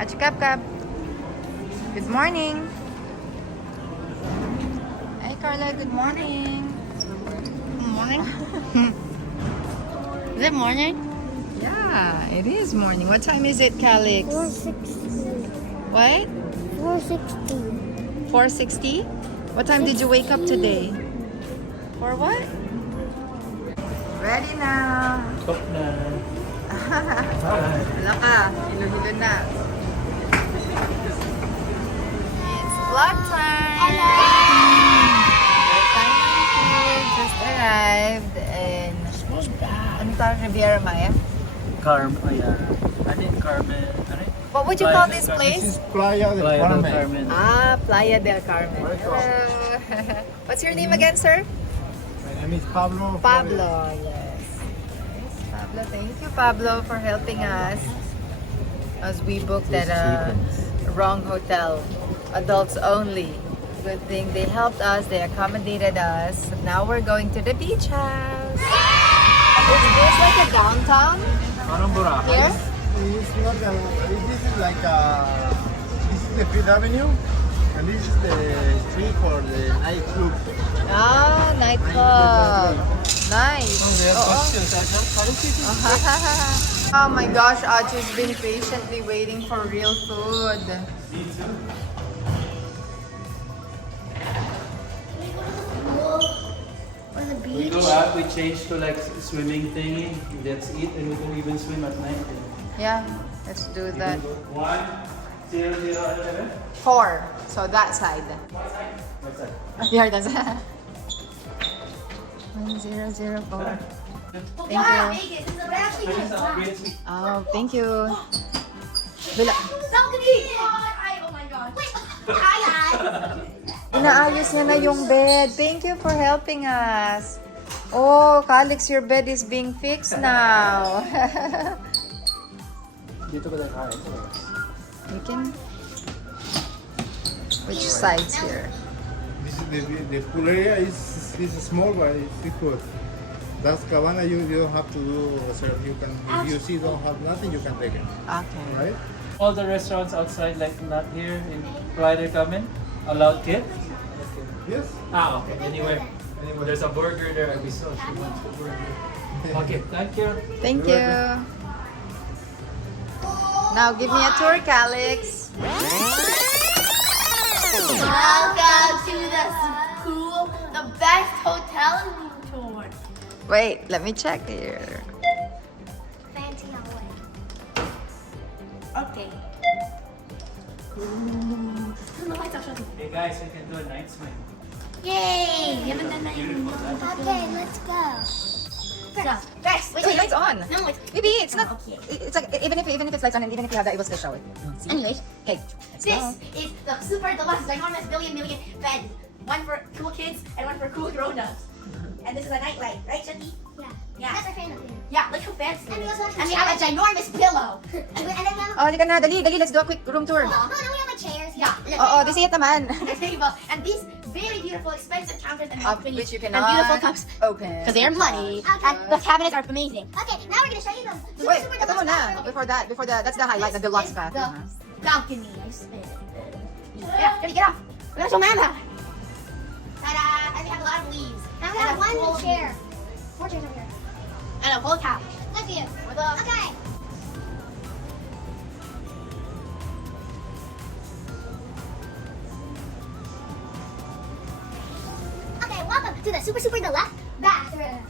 Achikap-kap. Good morning. Hey, Carla. Good morning. Good morning. Is it morning? Yeah, it is morning. What time is it, Kalye? 4:16. What? 4:16. 4:60? What time did you wake up today? For what? Ready now. Stop na. Wala ka. Hilo-hilo na. It's vlog time. Finally, just arrived in ano tawag, Riviera Maya? I think Carmen. What would you call this place? This is Playa del Playa del Carmen. Carmen. Ah, Playa del Carmen. Hello. What's your name again, sir? My name is Pablo. Pablo, yes. Yes, Pablo. Thank you, Pablo, for helping us as we booked at a wrong hotel. Adults only. Good thing they helped us. They accommodated us. Now we're going to the beach house. Is this like a downtown Parang Boracay. here? It's not this is like this is the Fifth Avenue, and this is the street for the night club. Ah, nightclub. Nice. Oh my gosh, Otso's been patiently waiting for real food. On the We beach. go out, we change to like swimming thingy. Let's eat and we can even swim at night. Yeah, let's do that. 1-0-0-11. 4. So that side. What's that? Here, that's 1004. Thank you. Vegas. This is actually I good. just upgrade me. Oh, thank you. Bila, Balcony. Oh my god. Wait. Hi. inaayos na yung bed. Thank you for helping us. Oh, Kalye, your bed is being fixed now. Dito ba tayo? You can... Which side's here? This is the pool area is small, but it's good. That's cabana. You don't have to do reserve. You can if you see don't have nothing, you can take it. Okay. Right? All the restaurants outside, like not here in Playa del Carmen, allowed kid? Yes. Ah, okay. Anywhere. There's a burger there. We saw she wants the burger. Okay, thank you. Thank you. Now give me a tour, Kalye. Welcome to the cool, the best hotel tour. Wait, let me check here. Fancy hallway. Okay. Hey guys, we can do a night swim. Yay! You haven't done that in a Beautiful. while. Okay, let's go. First, Wait, lights on. No, wait. Maybe it's not. Okay. It's like even if it's lights on and even if you have that, it will still show it. See? Anyways, Okay. this is the super deluxe ginormous million bed. One for cool kids and one for cool grown-ups. And this is a nightlight, right, Shanti? Yeah. Yeah. That's our favorite thing. Yeah, look how fancy. And we also have And we have a ginormous pillow. And then we have. Oh, di ka na. Dali, let's do a quick room tour. No, we have like chairs. Yeah. Oo, this it naman. And a table. And these very beautiful, expensive counters and Of balconies which you and cannot beautiful cups. open. Because they are money. Okay. And the cabinets are amazing. Okay, now we're gonna show you the super, Wait, super ito deluxe muna. bathroom. Before that, that's the highlight, the deluxe This is bathroom. The balcony. I spit. Yeah, get off. We're gonna show Mama. Ta-da! And we have a lot of leaves. Now we And have a full- one chair. 4 chairs over here. And a full couch. Good view. With a Okay. Okay, welcome to the super deluxe bathroom.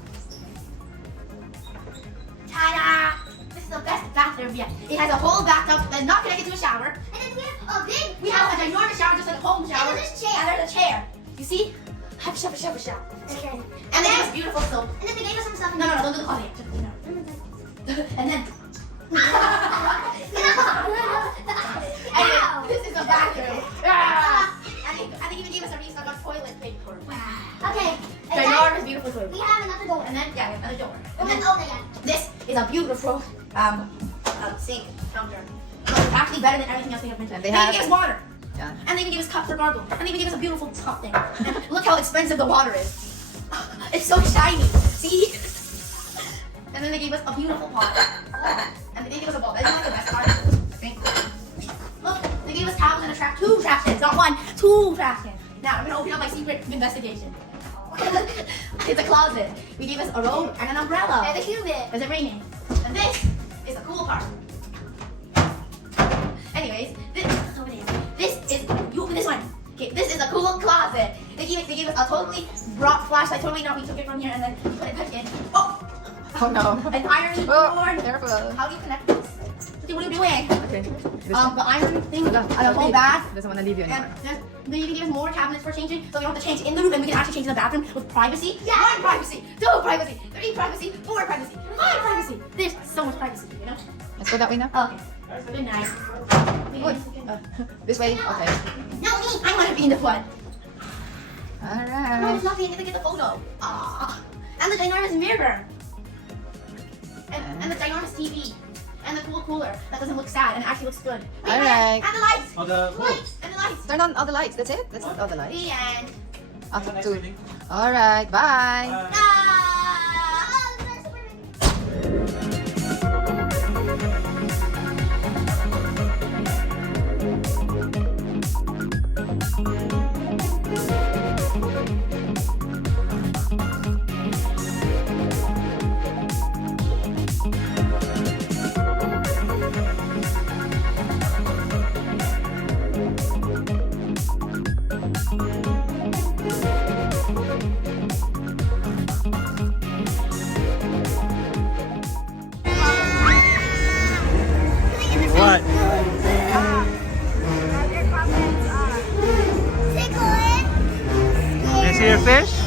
ta-da! This is the best bathroom yet. It has a whole bathtub that's not connected to a shower. And then we have a big. We have a ginormous shower, just like a home shower. And there's a chair. And there's a chair. You see? Have a shower. Okay. And they give us beautiful soap. And then they gave us some stuff. No, don't do the coffee. Just, you know. And then. Wow. This is the bathroom. Ah! And they even gave us a restock of toilet paper. Okay. And then Ginormous, beautiful toilet. we have another door. And then, yeah, another door. And And then then open again. this is a beautiful sink counter. Actually better than everything else we have mentioned. And they They have- even give us water. Yeah. And they even give us cups for gargle. And they even give us a beautiful top thing. And look how expensive the water is. It's so shiny. See? And then they gave us a beautiful pot. And they gave us a bowl. That's like the best part. I think. two trash cans, not one, two trash cans. Now I'm gonna open up my secret investigation. It's a closet. We gave us a robe and an umbrella. And a human. Is it raining? And this is the cool part. Anyways, that's what it is. This is, you open this one. Okay, this is a cool closet. They gave us a totally rock flashlight. Totally not. We took it from here and then put it back in. Oh! Oh no. An iron Oh, board. careful. How do you connect this? What are you doing? Okay. The iron thing, and a whole bag. Doesn't want to leave you anymore. And they even give us more cabinets for changing, so we don't have to change in the room, and we can actually change in the bathroom with privacy. Yeah. 1 privacy, 2 privacy, 3 privacy, 4 privacy, 5 privacy. There's so much privacy, you know? Let's go that way now. Okay. Good night. This way? Okay. No, me. I want to be in the front. No, Alright. it's not me. I get to get the photo. Ah. And the ginormous mirror. And the ginormous TV. And the cool cooler that doesn't look sad and actually looks good. Wait, Alright. and the lights. Oh, the Lights. And the lights. Turn on all the lights. That's it? That's all the lights. The end. After 2. Alright. Bye. What? Tickle it. Can you see your fish?